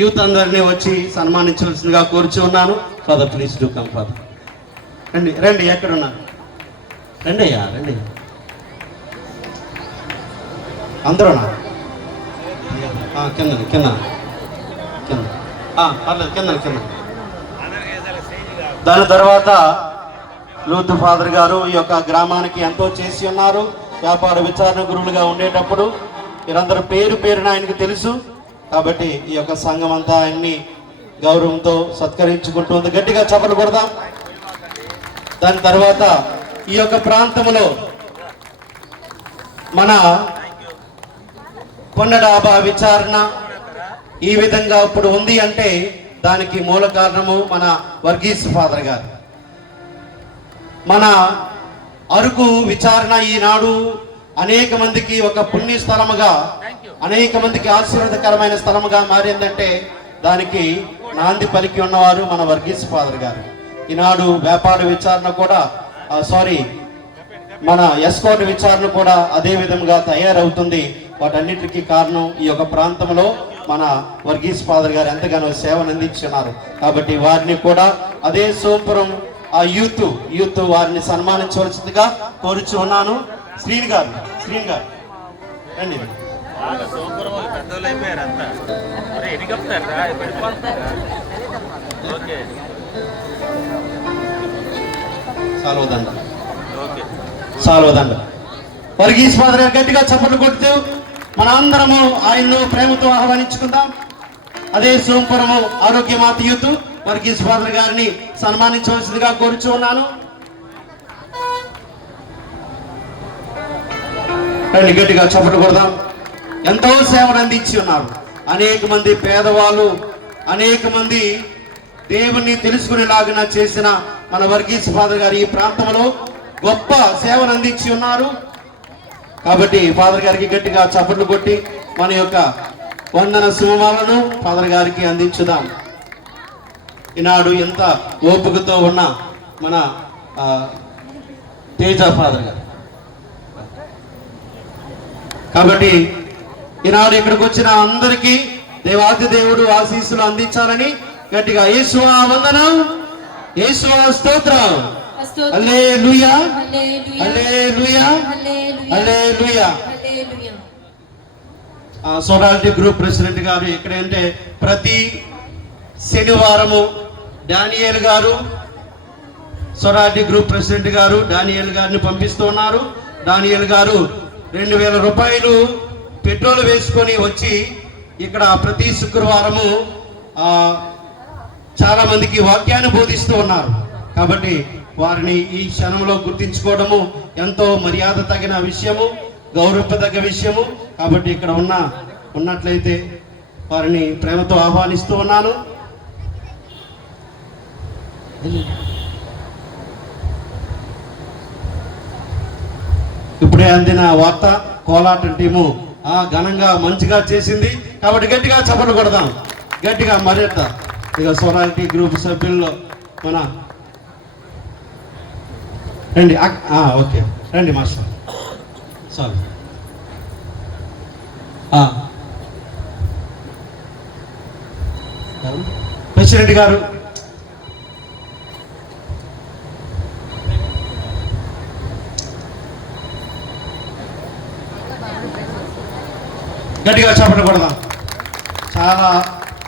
యూత్ అందరినీ వచ్చి సన్మానించవలసిందిగా కోరుచు ఉన్నాను. Father please do come father. రండి ఎక్కడున్నారు? రండి అందరూనా? కింద పర్లేదు, కింద. దాని తర్వాత లూతు ఫాదర్ గారు ఈ యొక్క గ్రామానికి ఎంతో చేసి ఉన్నారు. వ్యాపార విచారణ గురువులుగా ఉండేటప్పుడు మీరందరూ పేరున ఆయనకు తెలుసు. కాబట్టి ఈ యొక్క సంఘం అంతా ఆయన్ని గౌరవంతో సత్కరించుకుంటుంది. గట్టిగా చప్పట్లు కొడదాం. దాని తర్వాత ఈ యొక్క ప్రాంతంలో మన కొండడాబా విచారణ ఈ విధంగా ఇప్పుడు ఉంది అంటే దానికి మూల కారణము మన వర్గీస్ ఫాదర్ గారు. మన అరకు విచారణ ఈనాడు అనేక మందికి ఒక పుణ్య స్థలముగా, అనేక మందికి ఆశీర్వాదకరమైన స్థలముగా మారిందంటే దానికి నాంది పలికి ఉన్నవారు మన వర్గీస్ ఫాదర్ గారు. ఈనాడు వ్యాపార విచారణ కూడా మన ఎస్కోట్ విచారణ కూడా అదే విధంగా తయారవుతుంది. వాటన్నిటికీ కారణం ఈ యొక్క ప్రాంతంలో మన వర్గీస్ ఫాదర్ గారు ఎంతగానో సేవను అందించున్నారు. కాబట్టి వారిని కూడా అదే సోంపురం ఆ యూత్ వారిని సన్మానించవలసిందిగా కోరుచు ఉన్నాను. శ్రీని గారు రండి. సాల్వదండ వర్గీస్ ఫాదర్ గారు గట్టిగా చప్పట్లు కొడుతూ మన అందరము ఆయన్ను ప్రేమతో ఆహ్వానించుకుందాం. అదే సోంపురము ఆరోగ్యమాత యూత్ వర్గీస్ ఫాదర్ గారిని సన్మానించవలసిందిగా కోరుచు ఉన్నాను. రండి, గట్టిగా చప్పట్లు కొడదాం. ఎంతో సేవను అందించి ఉన్నారు. అనేక మంది పేదవాళ్ళు, అనేక మంది దేవుణ్ణి తెలుసుకునేలాగా చేసిన మన వర్గీస్ ఫాదర్ గారు ఈ ప్రాంతంలో గొప్ప సేవను అందించి ఉన్నారు. కాబట్టి ఫాదర్ గారికి గట్టిగా చప్పట్లు కొట్టి మన యొక్క వందన సింహాలను ఫాదర్ గారికి అందించుదాం. ఈనాడు ఎంత ఓపికతో ఉన్న మన తేజ ఫాదర్ గారు. కాబట్టి ఈనాడు ఇక్కడికి వచ్చిన అందరికీ దేవాది దేవుడు ఆశీస్సులు అందించాలని గట్టిగా యేసువా వందనం, యేసువా స్తోత్రం, హల్లెలూయా హల్లెలూయా హల్లెలూయా. సొరాలిటీ గ్రూప్ ప్రెసిడెంట్ గారు ఎక్కడంటే ప్రతి శనివారము డానియేల్ గారు, సొరాలిటీ గ్రూప్ ప్రెసిడెంట్ గారు డానియేల్ గారిని పంపిస్తూ ఉన్నారు. డానియేల్ గారు 2000 రూపాయలు పెట్రోల్ వేసుకొని వచ్చి ఇక్కడ ప్రతి శుక్రవారము చాలా మందికి వాక్యాన్ని బోధిస్తూ ఉన్నారు. కాబట్టి వారిని ఈ క్షణంలో గుర్తించుకోవడము ఎంతో మర్యాద తగిన విషయము, గౌరవతగ్గ విషయము. కాబట్టి ఇక్కడ ఉన్నట్లయితే వారిని ప్రేమతో ఆహ్వానిస్తూ ఉన్నాను. ఇప్పుడే అందిన వార్త, కోలాటం టీము ఘనంగా మంచిగా చేసింది. కాబట్టి గట్టిగా చప్పట్లు కొడదాం, గట్టిగా మరింత. ఇక సొరాలిటీ గ్రూప్ సభ్యుల్లో మన రండి. ఓకే రండి మాస్టర్. సారీ ప్రెసిడెంట్ గారు, గట్టిగా చప్పట్లు కొడదాం. చాలా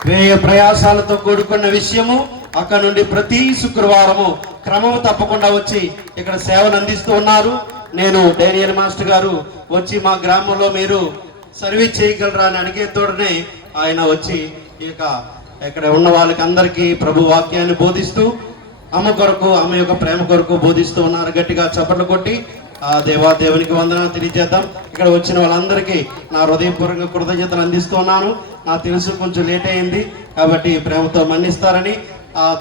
వ్యయ ప్రయాసాలతో కూడుకున్న విషయము. అక్కడ నుండి ప్రతి శుక్రవారము క్రమము తప్పకుండా వచ్చి ఇక్కడ సేవలు అందిస్తూ ఉన్నారు. నేను డేనియల్ మాస్టర్ గారు వచ్చి మా గ్రామంలో మీరు సర్వీస్ చేయగలరా అని అడిగే తోడనే ఆయన వచ్చి ఇక ఇక్కడ ఉన్న వాళ్ళకి అందరికీ ప్రభు వాక్యాన్ని బోధిస్తూ అమ్మ కొరకు, ఆమె యొక్క ప్రేమ కొరకు బోధిస్తూ ఉన్నారు. గట్టిగా చప్పట్లు కొట్టి దేవునికి వందనాలు తెలియజేద్దాం. ఇక్కడ వచ్చిన వాళ్ళందరికీ నా హృదయపూర్వక కృతజ్ఞతలు అందిస్తున్నాను. నాకు తెలుసు కొంచెం లేట్ అయింది, కాబట్టి ప్రేమతో మన్నిస్తారని.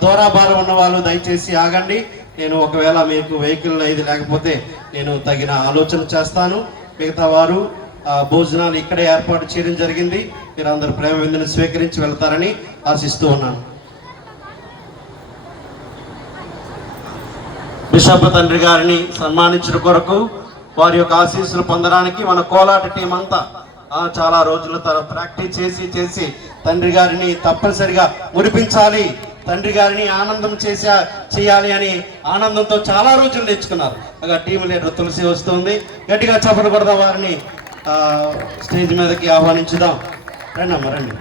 దూరాభారం ఉన్న వాళ్ళు దయచేసి ఆగండి. నేను ఒకవేళ మీకు వెహికల్ ఇది లేకపోతే నేను తగిన ఆలోచన చేస్తాను. మిగతా వారు భోజనాలు ఇక్కడే ఏర్పాటు చేయడం జరిగింది. మీరు అందరూ ప్రేమ విందుని స్వీకరించి వెళ్తారని ఆశిస్తూ ఉన్నాను. బిషప్ తండ్రి గారిని సన్మానించడం కొరకు, వారి యొక్క ఆశీస్సులు పొందడానికి మన కోలాట టీం అంతా చాలా రోజుల ప్రాక్టీస్ చేసి తండ్రి గారిని తప్పనిసరిగా మురిపించాలి, తండ్రి గారిని ఆనందం చేయాలి అని ఆనందంతో చాలా రోజులు నేర్చుకున్నారు. అలా టీం లీడర్ తులసి వస్తుంది. గట్టిగా చప్పట్లు కొడదాం, వారిని స్టేజ్ మీదకి ఆహ్వానించుదాం. రండి అమ్మ రండి.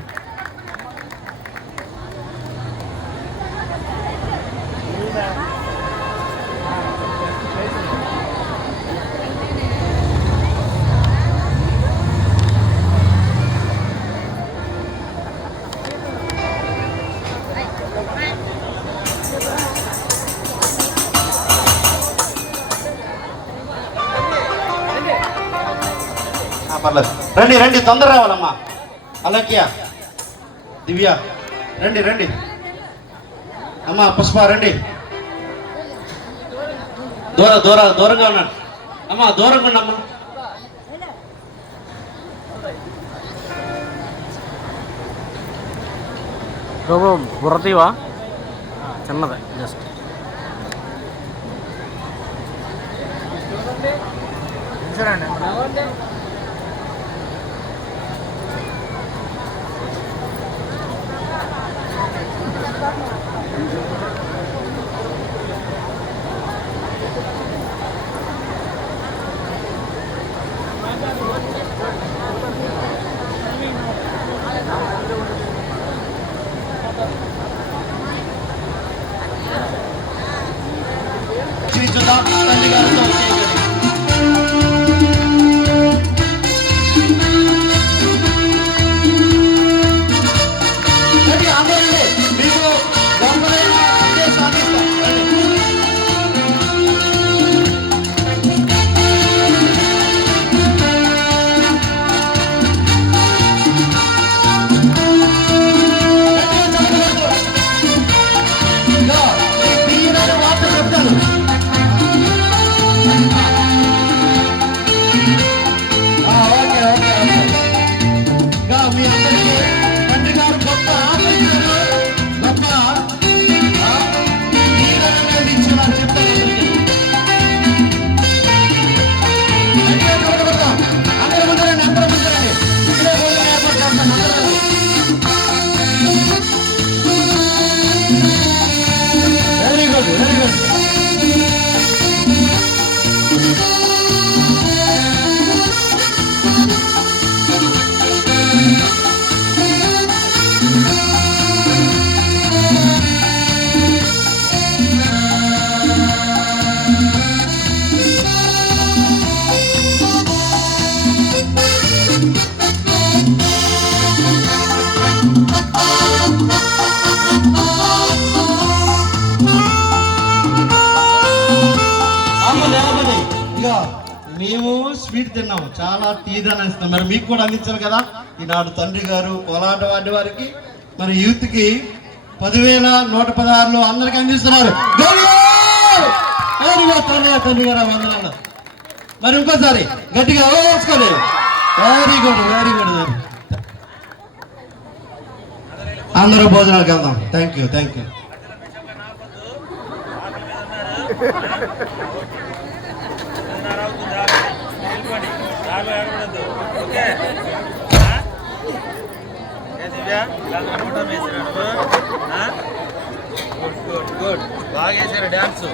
పర్లేదు, రండి రండి, తొందర రావాలమ్మా. అలక్య, దివ్య రండి రండి. అమ్మా పుష్ప రండి. దూరంగా ఉన్నాడు అమ్మా, దూరంగా ఉండమ్మా. బుర్రతీవా చిన్నదే జస్ట్. మేము స్వీట్ తిన్నాము, చాలా తీదని ఇస్తాం. మరి మీకు కూడా అందించాలి కదా. ఈనాడు తండ్రి గారు కోలాట వాడి వారికి మరి యూత్కి 10,116 అందరికి అందిస్తున్నారు. తండ్రి గారు వందనాలు. మరి ఇంకోసారి గట్టిగా వేసుకోండి. Very good, very good. అందరూ భోజనాలకు వెళ్దాం. Thank you, thank you. Good బాగా చేశారు డ్యాన్స్.